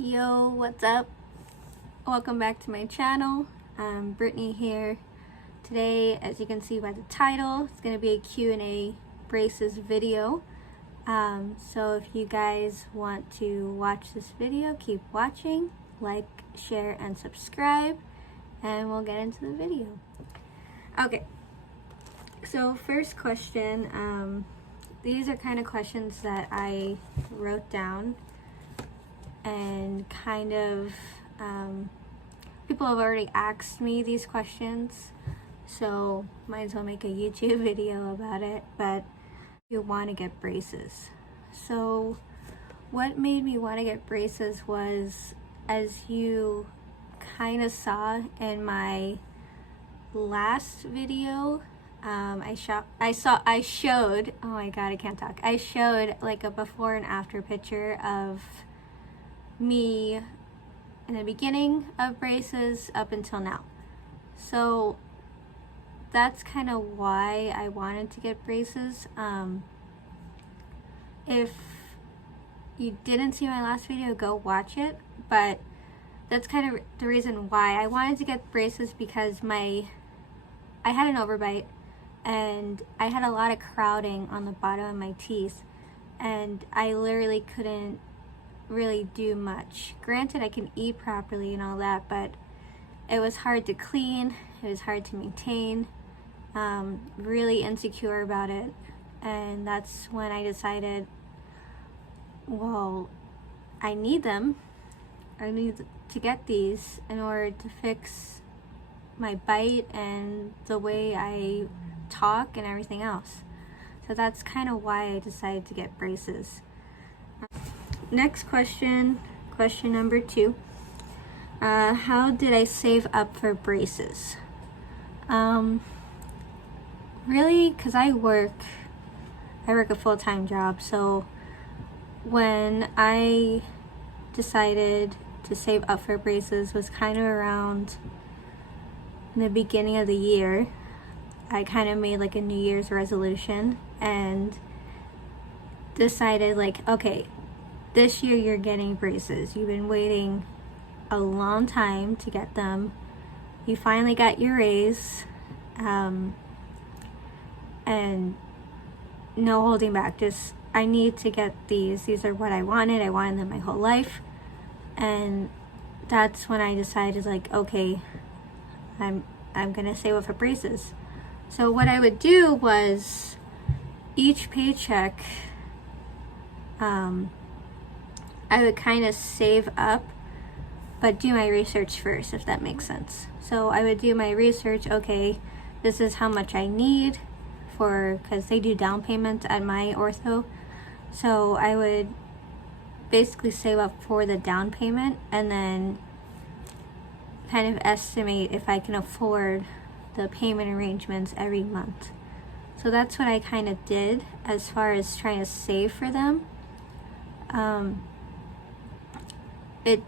Yo, what's up? Welcome back to my channel. Brittany here. Today, as you can see by the title, it's going to be a Q&A braces video. So if you guys want to watch this video, keep watching, like, share, and subscribe, and we'll get into the video. Okay, so first question, these are kind of questions that I wrote down and kind of people have already asked me these questions, so might as well make a YouTube video about it. But you want to get braces. So what made me want to get braces was, as you kind of saw in my last video, I showed, oh my god, I can't talk. I showed like a before and after picture of me in the beginning of braces up until now. So that's kind of why I wanted to get braces. If you didn't see my last video, go watch it, but that's kind of the reason why I wanted to get braces, because I had an overbite and I had a lot of crowding on the bottom of my teeth, and I literally couldn't really do much. Granted, I can eat properly and all that, but it was hard to clean, it was hard to maintain, really insecure about it. And that's when I decided, well, I need them. I need to get these in order to fix my bite and the way I talk and everything else. So that's kind of why I decided to get braces. Next question, question number 2. How did I save up for braces? Really, because I work a full-time job, so when I decided to save up for braces was kind of around the beginning of the year. I kind of made like a New Year's resolution and decided, like, okay, this year you're getting braces. You've been waiting a long time to get them. You finally got your raise, and no holding back. Just, I need to get these. These are what I wanted. I wanted them my whole life. And that's when I decided, like, okay, I'm gonna save up for braces. So what I would do was, each paycheck, I would kind of save up, but do my research first, if that makes sense. So I would do my research. Okay, this is how much I need for, because they do down payments at my ortho. So I would basically save up for the down payment and then kind of estimate if I can afford the payment arrangements every month. So that's what I kind of did as far as trying to save for them. It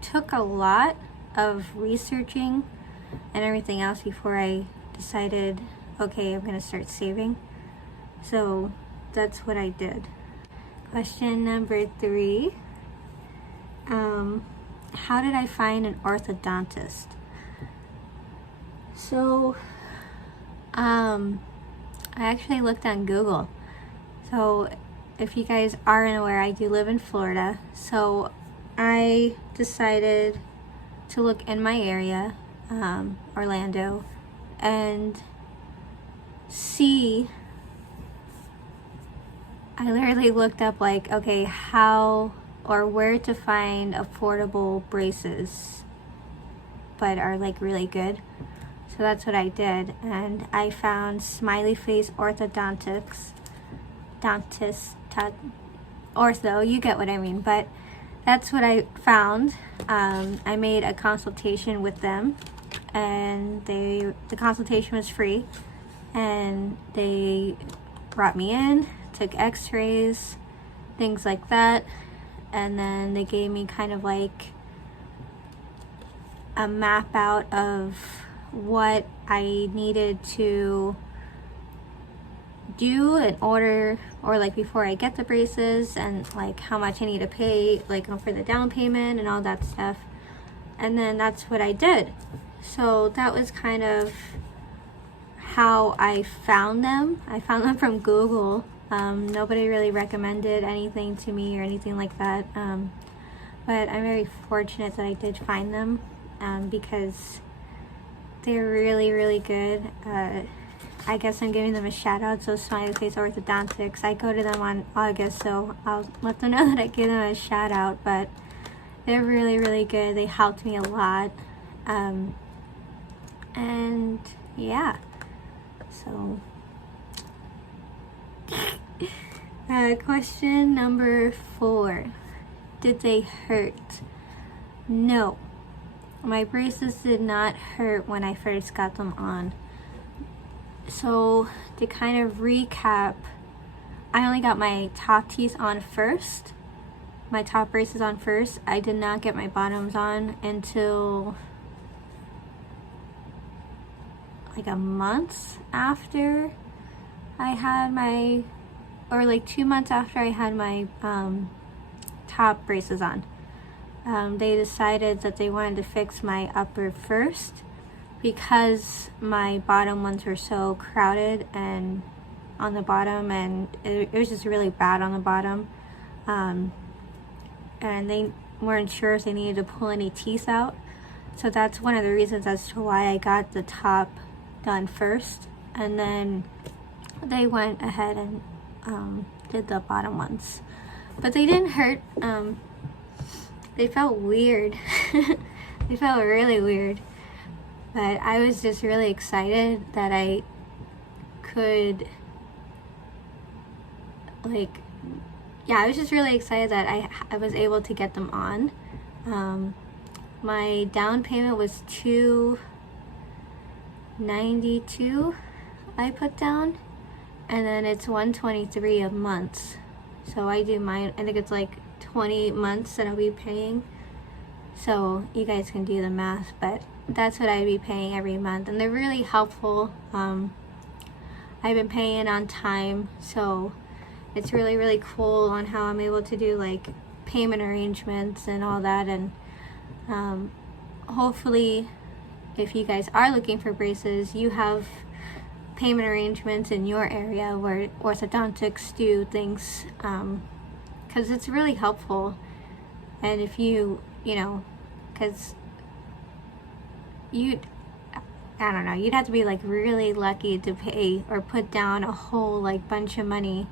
took a lot of researching and everything else before I decided, okay, I'm gonna start saving. So that's what I did. Question number 3. How did I find an orthodontist? So I actually looked on Google. So if you guys aren't aware, I do live in Florida, so I decided to look in my area, Orlando, and see. I literally looked up, like, okay, how or where to find affordable braces but are like really good. So that's what I did, and I found Smiley Face Orthodontics, ortho, you get what I mean, but that's what I found. I made a consultation with them, and the consultation was free, and they brought me in, took x-rays, things like that, and then they gave me kind of like a map out of what I needed to do in order, or like before I get the braces, and like how much I need to pay like for the down payment and all that stuff. And then that's what I did. So that was kind of how I found them. I found them from Google. Nobody really recommended anything to me or anything like that. But I'm very fortunate that I did find them, because they're really, really good. I guess I'm giving them a shout out, so Smiley Face Orthodontics. I go to them on August, so I'll let them know that I give them a shout out, but they're really, really good. They helped me a lot. And yeah, so question number 4. Did they hurt? No. My braces did not hurt when I first got them on. So to kind of recap, I only got my top teeth on first. My top braces on first. I did not get my bottoms on until like a month after I had my, or like 2 months after I had my top braces on. They decided that they wanted to fix my upper first because my bottom ones were so crowded and on the bottom, and it was just really bad on the bottom. And they weren't sure if they needed to pull any teeth out. So that's one of the reasons as to why I got the top done first, and then they went ahead and did the bottom ones. But they didn't hurt. They felt weird. They felt really weird. But I was just really excited that I could, like, yeah, I was just really excited that I was able to get them on. My down payment was $292 I put down, and then it's $123 a month. So I do mine, I think it's like 20 months that I'll be paying. So you guys can do the math, but that's what I'd be paying every month, and they're really helpful. I've been paying on time, so it's really, really cool on how I'm able to do like payment arrangements and all that. And hopefully, if you guys are looking for braces, you have payment arrangements in your area where orthodontics do things, because it's really helpful. And if you know, because I don't know, you'd have to be like really lucky to pay or put down a whole like bunch of money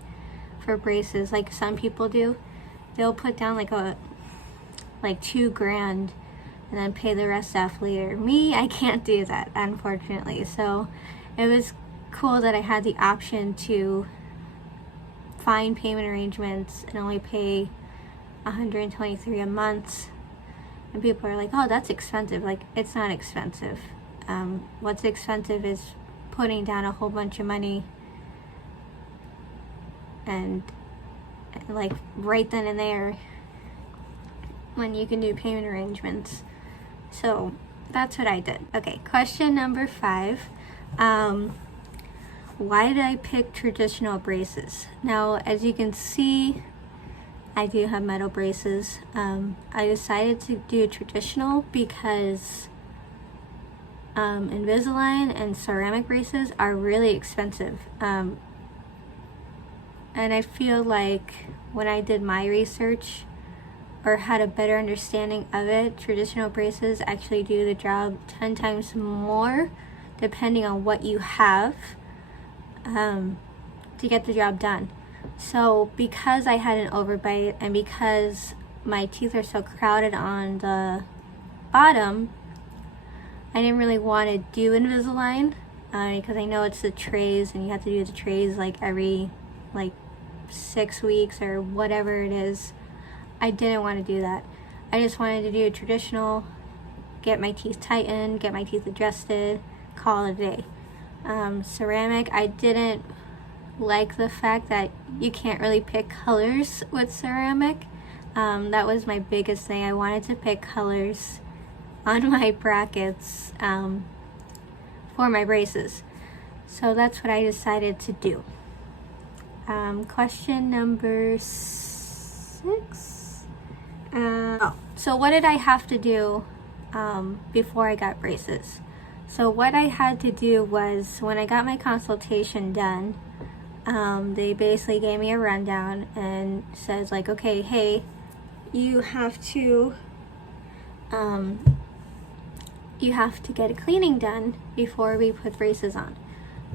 for braces, like some people do. They'll put down like $2,000 and then pay the rest off later. Me, I can't do that, unfortunately. So it was cool that I had the option to find payment arrangements and only pay $123 a month. And people are like, oh, that's expensive. Like, it's not expensive. What's expensive is putting down a whole bunch of money and like right then and there when you can do payment arrangements. So that's what I did. Okay, question number 5. Why did I pick traditional braces? Now, as you can see, I do have metal braces. I decided to do traditional because Invisalign and ceramic braces are really expensive. And I feel like when I did my research or had a better understanding of it, traditional braces actually do the job 10 times more depending on what you have to get the job done. So because I had an overbite and because my teeth are so crowded on the bottom, I didn't really want to do Invisalign because I know it's the trays and you have to do the trays like every 6 weeks or whatever it is. I didn't want to do that. I just wanted to do a traditional, get my teeth tightened, get my teeth adjusted, call it a day. Ceramic, I didn't like the fact that you can't really pick colors with ceramic. That was my biggest thing. I wanted to pick colors on my brackets for my braces. So that's what I decided to do. Question number 6. So what did I have to do before I got braces? So what I had to do was, when I got my consultation done, they basically gave me a rundown and says like, okay, hey, you have to get a cleaning done before we put braces on.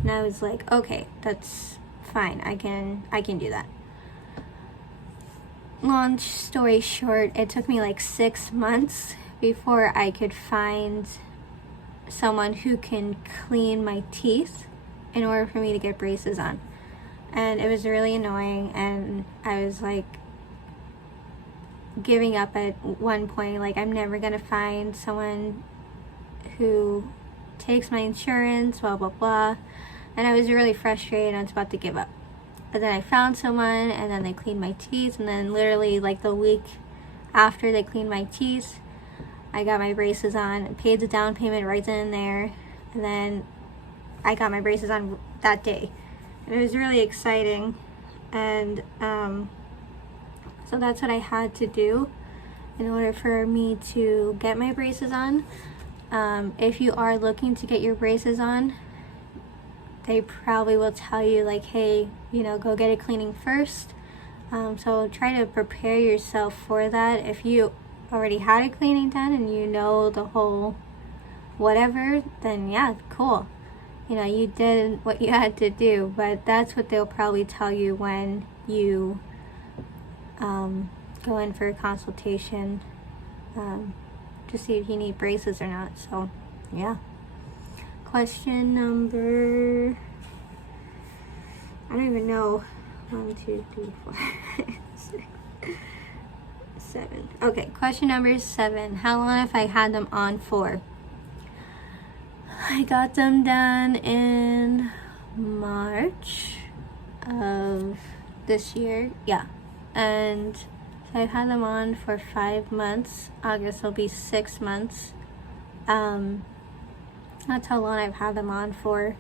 And I was like, okay, that's fine, I can do that. Long story short, it took me like 6 months before I could find someone who can clean my teeth in order for me to get braces on. And it was really annoying, and I was like giving up at one point, like I'm never gonna find someone who takes my insurance, blah blah blah. And I was really frustrated, and I was about to give up. But then I found someone, and then they cleaned my teeth, and then literally like the week after they cleaned my teeth, I got my braces on and paid the down payment right then and there, and then I got my braces on that day. And it was really exciting, and so that's what I had to do in order for me to get my braces on. If you are looking to get your braces on, they probably will tell you like, hey, you know, go get a cleaning first. So try to prepare yourself for that. If you already had a cleaning done and you know the whole whatever, then yeah, cool. You know, you did what you had to do. But that's what they'll probably tell you when you go in for a consultation to see if you need braces or not. So yeah. Question number, I don't even know, 1, 2, 3, 4, 6, 7. Okay, question number 7. How long have I had them on for? I got them done in March of this year. Yeah. And so I've had them on for 5 months. August will be 6 months. That's how long I've had them on for.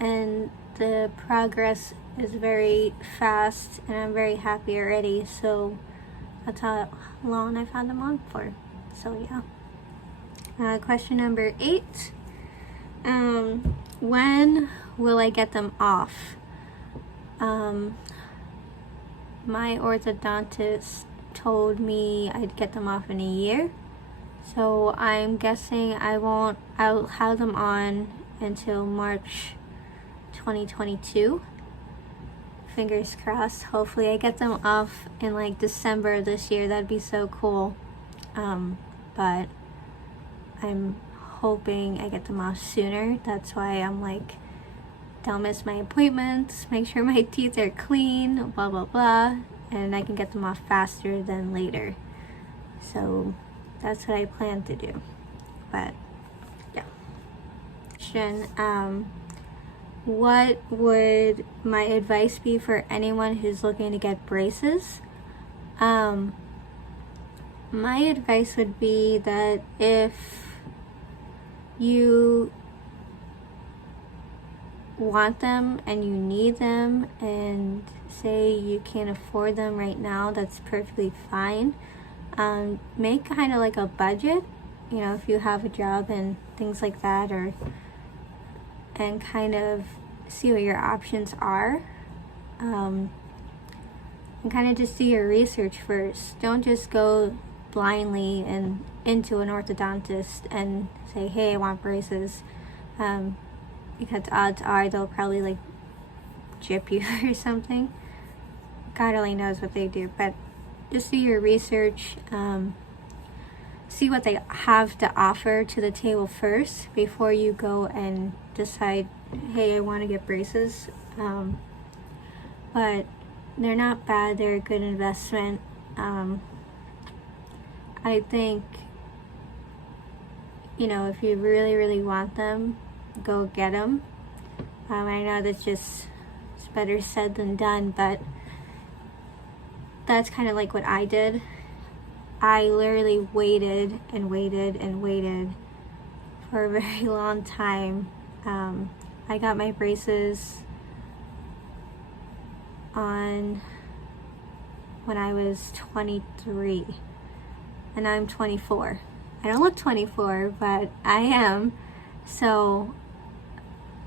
And the progress is very fast, and I'm very happy already. So that's how long I've had them on for. So yeah. Question number 8. When will I get them off? My orthodontist told me I'd get them off in a year. So I'm guessing I'll have them on until March 2022. Fingers crossed. Hopefully I get them off in like December this year. That'd be so cool. But I'm hoping I get them off sooner. That's why I'm like, don't miss my appointments, make sure my teeth are clean, blah blah blah, and I can get them off faster than later. So that's what I plan to do. But yeah. Question, what would my advice be for anyone who's looking to get braces? My advice would be that if you want them and you need them, and say you can't afford them right now, that's perfectly fine. Make kind of like a budget, you know, if you have a job and things like that, and kind of see what your options are, and kind of just do your research first. Don't just go blindly and into an orthodontist and say, hey, I want braces, because odds are they'll probably like gyp you or something. God only knows what they do, but just do your research, see what they have to offer to the table first before you go and decide, hey, I want to get braces. But they're not bad, they're a good investment. I think, you know, if you really, really want them, go get them. I know that's it's better said than done, but that's kind of like what I did. I literally waited and waited and waited for a very long time. I got my braces on when I was 23, and I'm 24. I don't look 24, but I am. So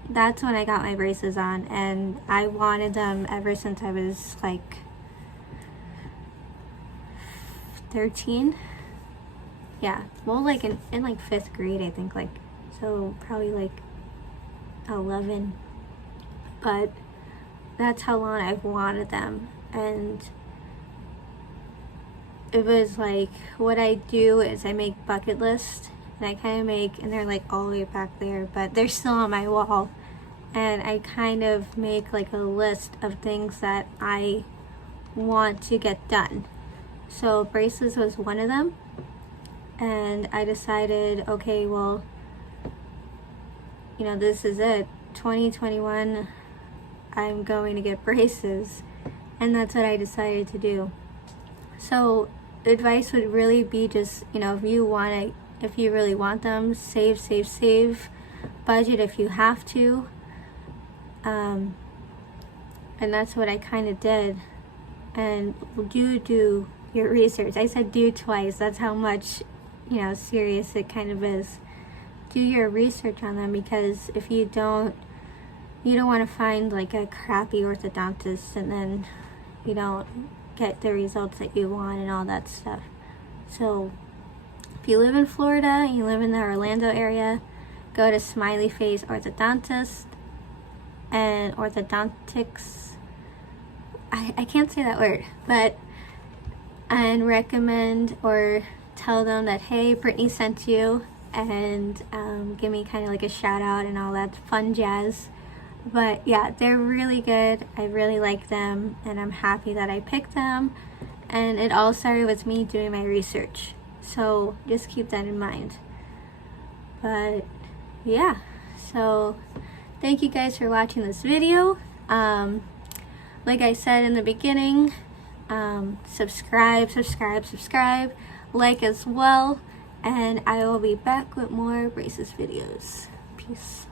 that's when I got my braces on, and I wanted them ever since I was like 13. Yeah, well, like in like 5th grade, I think, like, so probably like 11. But that's how long I've wanted them. And it was like, what I do is I make bucket lists, and I kind of make, and they're like all the way back there, but they're still on my wall. And I kind of make like a list of things that I want to get done. So braces was one of them. And I decided, okay, well, you know, this is it. 2021, I'm going to get braces. And that's what I decided to do. So advice would really be just, you know, if you really want them, save. Budget if you have to. And that's what I kind of did. And do your research. I said do twice. That's how much, you know, serious it kind of is. Do your research on them, because if you don't want to find like a crappy orthodontist and then you don't get the results that you want and all that stuff. So if you live in Florida, you live in the Orlando area, go to Smiley Face Orthodontist and Orthodontics. I can't say that word, and recommend or tell them that, hey, Brittany sent you, and give me kind of like a shout out and all that fun jazz. But yeah, they're really good. I really like them, and I'm happy that I picked them. And it all started with me doing my research. So just keep that in mind. But yeah, so thank you guys for watching this video. Like I said in the beginning, subscribe, like as well. And I will be back with more braces videos. Peace.